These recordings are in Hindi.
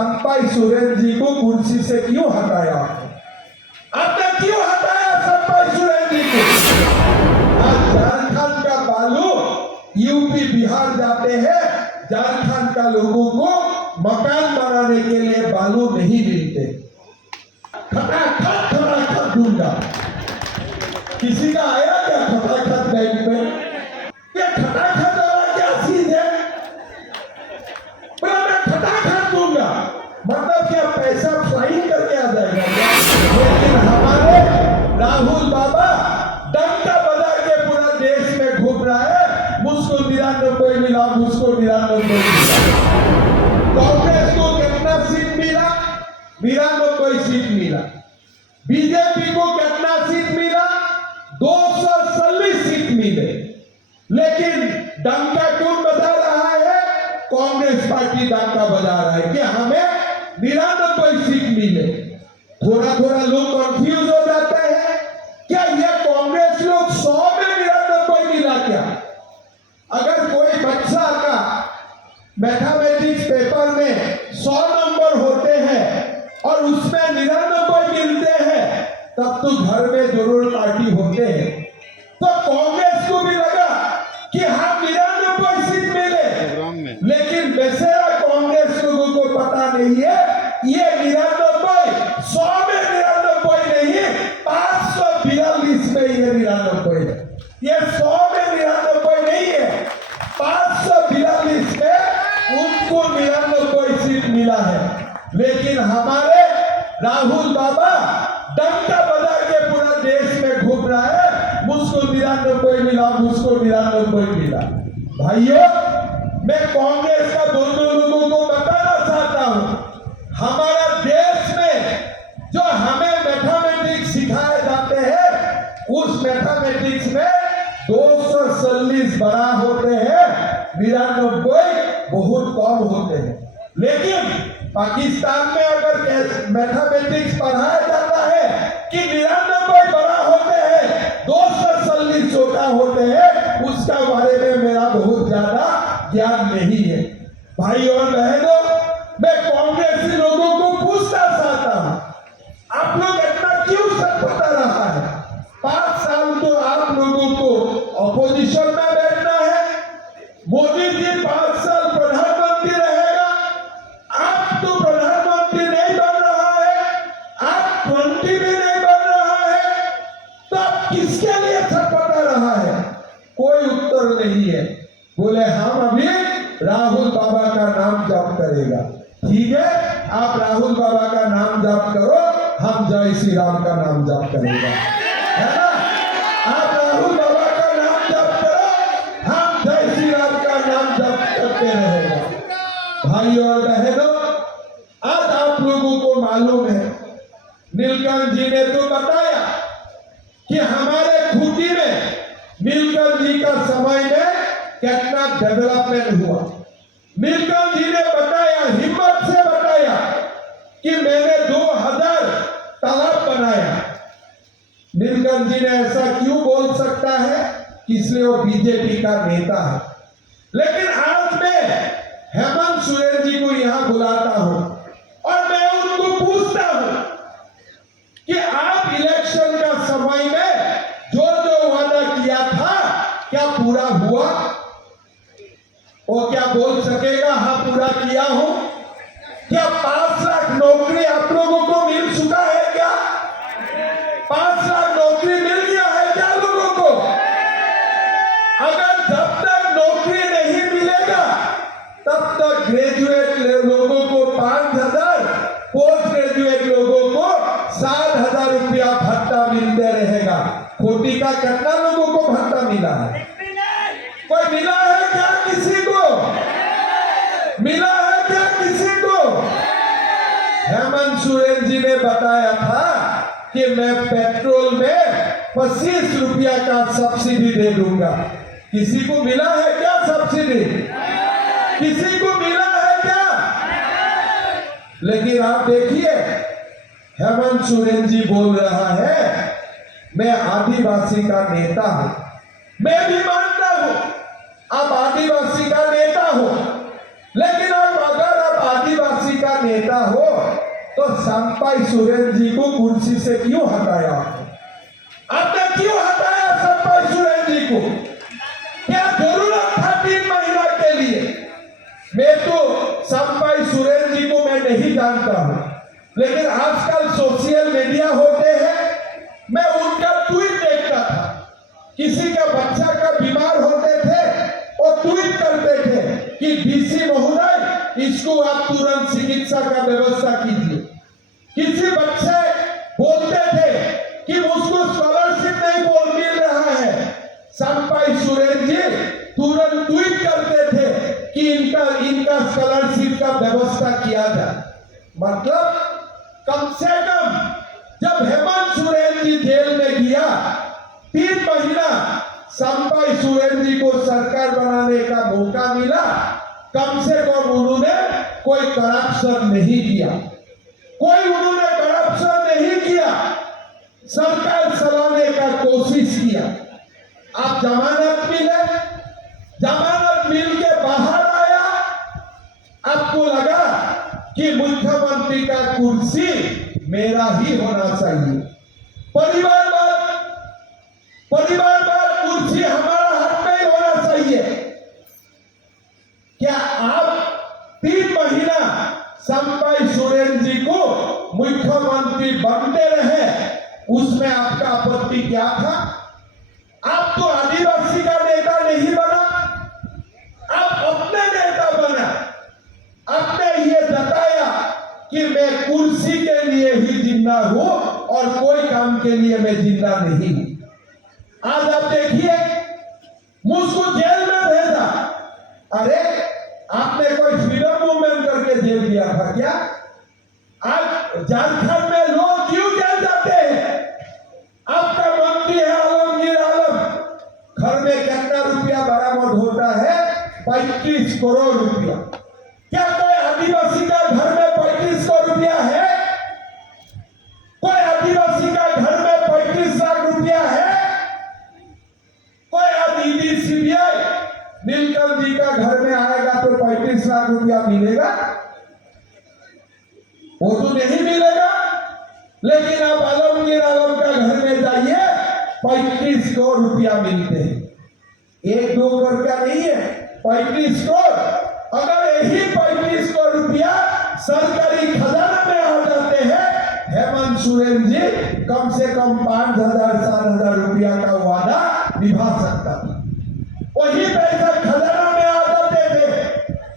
संपाई सोरेन जी को कुर्सी से क्यों हटाया? आपने क्यों हटाया संपाई सोरेन जी को? आज झारखंड का बालू यूपी बिहार जाते हैं, झारखंड का लोगों को मकान बनाने के लिए बालू नहीं मिलते। खटाखट दूंगा। किसी का आया क्या खटाखट बैंक में? ये खटाखट वाला क्या चीज है? बोला मैं खटाखट दूंगा, मतलब क्या पैसा फ्लाइंग करके आ जाएगा क्या? लेकिन हमारे राहुल बाबा डंका बजा के पूरा देश में घूम रहा है, मुझको 99 मिला, मुझको 99 मिला। कांग्रेस को कितना सीट मिला? 99 सीट मिला। बीजेपी को कितना सीट मिला? 240 सीट मिले। लेकिन डंका कौन बजा रहा है? कांग्रेस पार्टी डंका बजा रहा है कि हमें 99 सीट मिले। थोड़ा थोड़ा लोग कंफ्यूज हो जाते हैं, क्या ये कांग्रेस लोग 100 में 99 मिला क्या? अगर कोई बच्चा का मैथमेटिक्स पेपर में 100 नंबर होते हैं और उसमें 99 मिलते हैं, तब तो घर में जरूर पार्टी होते हैं। तो कांग्रेस को भी लगा कि हम 99 सीट मिले, लेकिन बेचारा कांग्रेस लोगों को पता नहीं है ये 99 100 में 99 नहीं, 542 में ये 99 है। ये 100 में 99 नहीं है, 542 में उनको 99 सीट मिला है। लेकिन हमारे राहुल बाबा डंका बजा के पूरा देश में घूम रहा है, मुझको 99 मिला, मुझको 99 मिला। भाइयों, मैं कांग्रेस का दोनों लोगों को बताना चाहता हूं, हमारा देश में जो हमें मैथमेटिक्स सिखाए जाते हैं, उस मैथमेटिक्स में 240 बड़ा होते हैं, 99 बहुत कम होते हैं। लेकिन पाकिस्तान में अगर मैथमेटिक्स पढ़ाया जाता है कि 99 बड़ा होते हैं, 240 छोटा होते हैं, उसका बारे में मेरा बहुत ज्यादा ज्ञान नहीं है। भाई और बहनों, मैं कांग्रेसी लोगों को पूछना चाहता हूं, आप लोग इतना क्यों सतपता रहा है? 5 साल तो आप लोगों को अपोजिशन में बैठना है। मोदी जी 5 साल प्रधानमंत्री रहेगा, आप तो प्रधानमंत्री नहीं बन रहा है, आप 20 भी नहीं बन रहा है, तो आप किसके लिए छटपटा रहा है? कोई उत्तर नहीं है। बोले हम अभी राहुल बाबा का नाम जप करेगा। ठीक है, आप राहुल बाबा का नाम जप करो, हम जय श्री राम का नाम जप करेगा, है ना? आप राहुल बाबा का नाम जप करो, हम जय श्री राम का नाम जप करते रहेगा। भाई और बहनों, आज आप लोगों को मालूम है, नीलकंठ जी ने तो बताया कि हमारे खूंटी में नीलकंठ जी का समय में कितना डेवलपमेंट हुआ। नीलकंठ जी ने बताया, हिम्मत से बताया कि मैंने 2000 तालाब बनाया। नीलकंठ जी ने ऐसा क्यों बोल सकता है? इसलिए वो बीजेपी का नेता है। लेकिन आज मैं हेमंत सोरेन जी को यहां बुलाता हूं और मैं उनको पूछता हूं कि आप इलेक्शन का समय में जो जो वादा किया था, क्या पूरा हुआ? वो क्या बोल सकेगा हाँ पूरा किया हूं? क्या 5 लाख नौकरी आप लोगों को मिल चुका है क्या? 5 लाख नौकरी मिल गया है क्या लोगों को? अगर जब तक नौकरी नहीं मिलेगा, तब तक ग्रेजुएट लोगों को 5,000, पोस्ट ग्रेजुएट लोगों को 7,000 रुपया भत्ता मिलते रहेगा। खोटी का कितना लोगों को भत्ता मिला है? कोई मिला है क्या? किसी को मिला है क्या? किसी को? हेमंत सोरेन जी ने बताया था कि मैं पेट्रोल में 25 रुपया का सब्सिडी दे दूंगा। किसी को मिला है क्या सब्सिडी? किसी को मिला है क्या? लेकिन आप देखिए, हेमंत सोरेन जी बोल रहा है मैं आदिवासी का नेता हूं। मैं भी मानता हूं आप आदिवासी का नेता हो, लेकिन अब अगर आप आदिवासी का नेता हो तो संपाई सुरेन जी को कुर्सी से क्यों हटाया? आपने क्यों हटाया संपाई सुरेन जी को? क्या जरूरत था 3 महीना के लिए? मैं तो संपाई सुरेन जी को मैं नहीं जानता हूं, लेकिन आजकल सोशल मीडिया होते हैं, मैं उनका ट्वीट देखता था। किसी का बच्चा का बीमार होते थे और ट्वीट करते थे कि डीसी महोदय इसको आप तुरंत चिकित्सा का व्यवस्था कीजिए। किसी बच्चे बोलते थे कि मुझको स्कॉलरशिप नहीं मिल रहा है, संपाई सुरेन जी तुरंत ट्वीट करते थे कि इनका स्कॉलरशिप का व्यवस्था किया जाए। मतलब कम से कम जब हेमंत सोरेन जी जेल में गया 3 महीना संपाई सुरेन जी को सरकार बनाने का मौका मिला, कम से कम उन्होंने कोई करप्शन नहीं किया, सरकार चलाने का कोशिश किया। आप जमानत मिल के बाहर आया, आपको लगा कि मुख्यमंत्री का कुर्सी मेरा ही होना चाहिए, परिवारवाद कुर्सी हमारा हाथ में ही होना चाहिए। क्या आप 3 महीना संपाई सुरेन जी को मुख्यमंत्री बनते रहे, उसमें आपका आपत्ति क्या था? आप तो आदिवासी का नेता नहीं बना, आप अपने नेता बना। आपने ये बताया कि मैं कुर्सी के लिए ही जिंदा हूं और कोई काम के लिए मैं जिंदा नहीं हूं। आज आप देखिए, मुझको जेल में भेजा। अरे आपने कोई फ्रीडम मूवमेंट करके जेल दिया था क्या? आज झारखंड में लोग क्यों जेल जाते हैं? आपका मंत्री है आलमगीर आलम, घर में कितना रुपया बरामद होता है? 35 करोड़ रुपया। क्या कोई आदिवासी का घर में 35 करोड़ रुपया है? कोई आदिवासी का घर में 35 लाख रुपया है? कोई आज ईडी सीबीआई नीलकंठ जी का घर में आएगा तो 35 लाख रुपया मिलेगा? वो तो नहीं मिलेगा। लेकिन आप आलमगीर आलम का घर में जाइए, 35 करोड़ रुपया मिलते हैं। 1-2 करोड़ का नहीं है, 35 करोड़। अगर यही 35 करोड़ रुपया सरकारी खजाना में आ जाते हैं, हेमंत सोरेन जी कम से कम 5,000-7,000 रुपया का वादा निभा सकता था। वही पैसा खजाना में आ जाते थे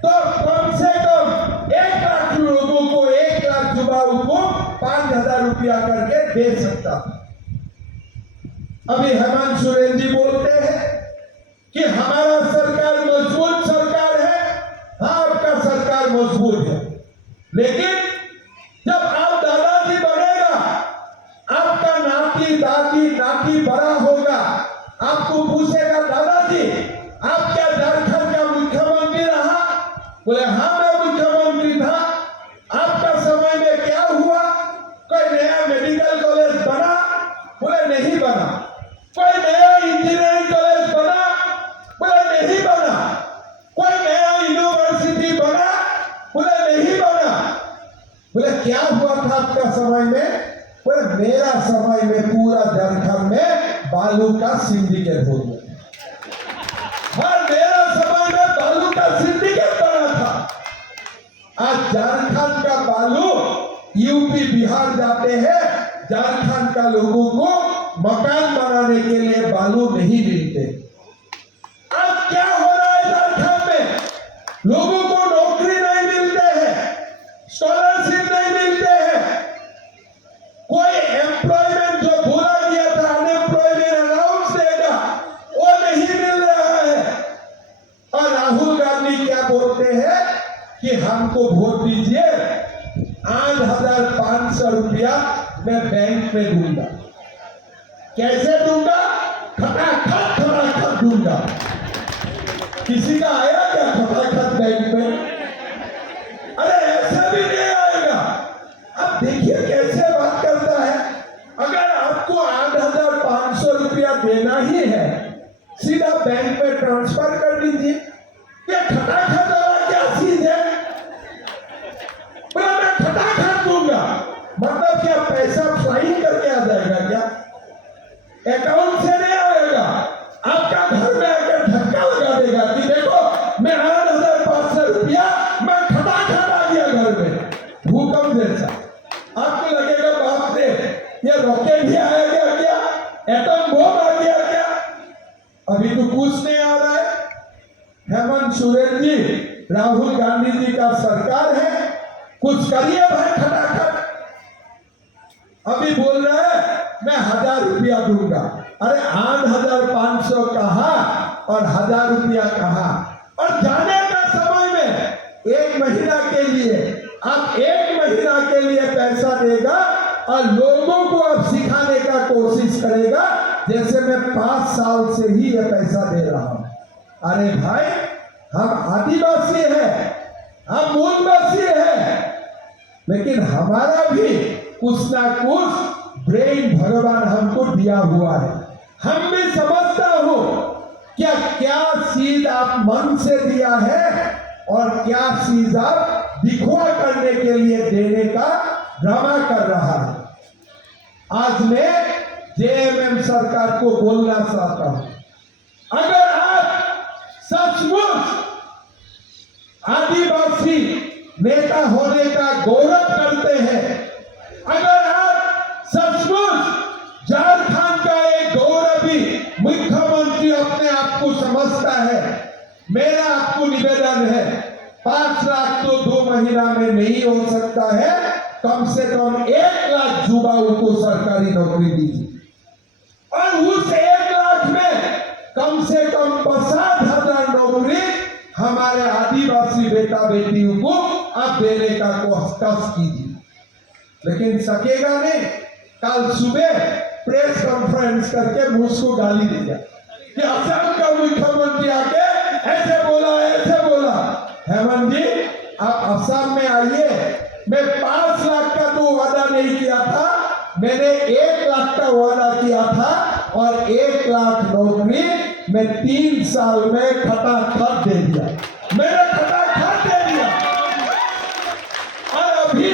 तो कम से कम 1 लाख लोगों को, 1 लाख युवाओं को 5,000 रुपया करके दे सकता था। अभी हेमंत सोरेन जी बोलते हैं कि हमारा सरकार मजबूत सरकार है। हाँ, आपका सरकार मजबूत है, लेकिन जब आप दादाजी बनेगा, आपका नाती बड़ा होगा, आपको पूछेगा दादाजी आप क्या झारखंड का मुख्यमंत्री रहा? बोले हाँ मैं मुख्यमंत्री था। आपका समय में क्या हुआ? कोई नया मेडिकल कॉलेज बना? बोले नहीं बना। कोई नया इंजीनियरिंग कॉलेज बना? बोले नहीं बना। कोई नया यूनिवर्सिटी बना? बोले नहीं बना। बोले क्या हुआ था आपका समय में? बोले मेरा समय में पूरा झारखंड में बालू का सिंडिकेट हो गया। हाँ, मेरा समय में बालू का सिंडिकेट बना था। आज झारखंड का बालू यूपी बिहार जाते हैं, झारखंड का लोगों को मकान बनाने के लिए बालू नहीं मिलते। आज क्या हो रहा है झारखंड में? लोगों को नौकरी नहीं मिलते हैं, स्कॉलरशिप नहीं मिलते हैं, कोई एम्प्लॉयमेंट जो बोला गया था अनएम्प्लॉयमेंट अलाउंस देगा वो नहीं मिल रहा है। और राहुल गांधी क्या बोलते हैं कि हमको वोट दीजिए, 8,500 रुपया मैं बैंक में दूंगा। कैसे दूंगा? खटाखट दूंगा। किसी का आया क्या खटाखट बैंक में? अरे ऐसा भी नहीं आएगा। अब देखिए कैसे बात करता है। अगर आपको 8,500 रुपया देना ही है, सीधा बैंक में ट्रांसफर कर दीजिए। ये खटाखट वाला क्या चीज है? मतलब क्या पैसा फ्लाइंग करके आ जाएगा क्या? अकाउंट से नहीं आएगा, आपका घर में आकर धक्का लगा देगा कि देखो मैं 8,500 रुपया मैं खटाखट आ गया घर में, भूकंप जैसा। आपको लगेगा बाप रे ये रॉकेट ही आया गया क्या, एटम बम आ गया क्या? अभी तो कुछ नहीं आ रहा है। हेमंत सोरेन जी, राहुल गांधी जी का सरकार है, कुछ करिए भाई खटाखट। अभी बोल रहे हैं मैं 1,000 रुपया दूंगा। अरे 8,500 कहा और 1,000 रुपया कहा, और जाने का समय में 1 महीना के लिए आप 1 महीना के लिए पैसा देगा और लोगों को अब सिखाने का कोशिश करेगा जैसे मैं 5 साल से ही ये पैसा दे रहा हूं। अरे भाई हम आदिवासी हैं, हम मूलवासी हैं, लेकिन हमारा भी कुछ ना कुछ ब्रेन भगवान हमको दिया हुआ है। हम भी समझता हूं क्या क्या चीज आप मन से दिया है और क्या चीज आप दिखवा करने के लिए देने का ड्रामा कर रहा है। आज मैं जेएमएम सरकार को बोलना चाहता हूं, अगर आप सचमुच आदिवासी नेता होने का गौरव करते हैं, अगर आप सचमुच झारखंड का एक गौरवी मुख्यमंत्री अपने आप को समझता है, मेरा आपको निवेदन है 5 लाख तो 2 महीना में नहीं हो सकता है, कम से कम 1 लाख युवाओं को सरकारी नौकरी दीजिए और उस 1 लाख में कम से कम 50,000 नौकरी हमारे आदिवासी बेटा बेटियों को आप देने का कोशिश कीजिए। लेकिन सकेगा नहीं, कल सुबह प्रेस कॉन्फ्रेंस करके मुझको गाली देगा कि असम का मुख्यमंत्री आके ऐसे बोला। हेमंत जी आप असम में आइए, मैं 5 लाख का तो वादा नहीं किया था, मैंने 1 लाख का वादा किया था और 1 लाख नौकरी मैं 3 साल में खटाखट दे दिया, मैंने खटाखट दे दिया। और अभी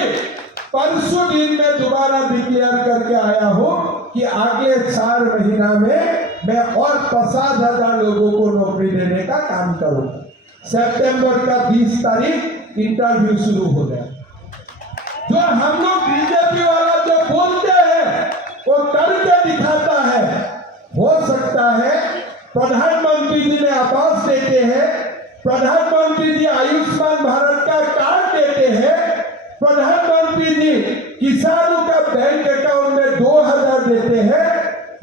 परसों दिन में दोबारा डिक्लेयर करके आया हूं कि अगले 4 महीना में मैं और 50,000 लोगों को नौकरी देने का काम करूंगा। सितंबर का 20 तारीख इंटरव्यू शुरू हो गया। जो हम लोग बीजेपी वाला जो बोलते हैं वो करके दिखाता है। हो सकता है प्रधानमंत्री जी ने आवास देते हैं, प्रधानमंत्री जी आयुष्मान भारत का कार्ड देते हैं, प्रधानमंत्री जी किसानों का बैंक अकाउंट में 2,000 देते हैं,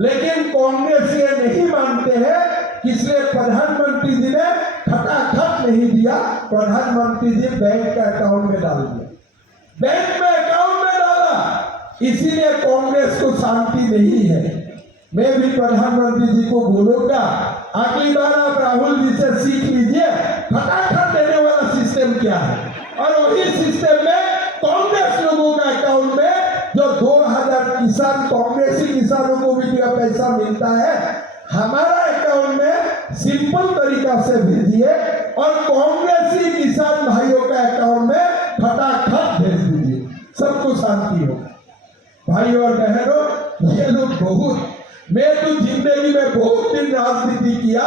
लेकिन कांग्रेस ये नहीं मानते हैं कि इसलिए प्रधानमंत्री जी ने खटाखट नहीं दिया, प्रधानमंत्री जी बैंक के अकाउंट में डाल दिया, बैंक में अकाउंट में डाला, इसीलिए कांग्रेस को शांति नहीं है। मैं भी प्रधानमंत्री जी को बोलूंगा अगली बार आप राहुल जी से सीख लीजिए खटाखट देने वाला सिस्टम क्या है, और वही सिस्टम में कांग्रेस लोगों का अकाउंट में जो 2,000 किसान कांग्रेसी किसानों को भी जो पैसा मिलता है, हमारा अकाउंट में सिंपल तरीका से भेजिए और कांग्रेसी किसान भाइयों का अकाउंट में खटाखट भेज दीजिए, सबको शांति हो। भाइयों और बहनों, ये लोग बहुत, मैं तो जिंदगी में बहुत दिन राजनीति किया,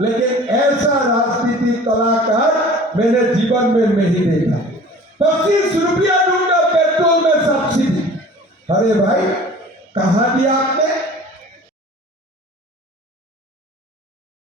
लेकिन ऐसा राजनीति कलाकार मैंने जीवन में नहीं देखा। 25 रुपया दूंगा पेट्रोल में सब्सिडी, अरे भाई कहाँ दिया आपने?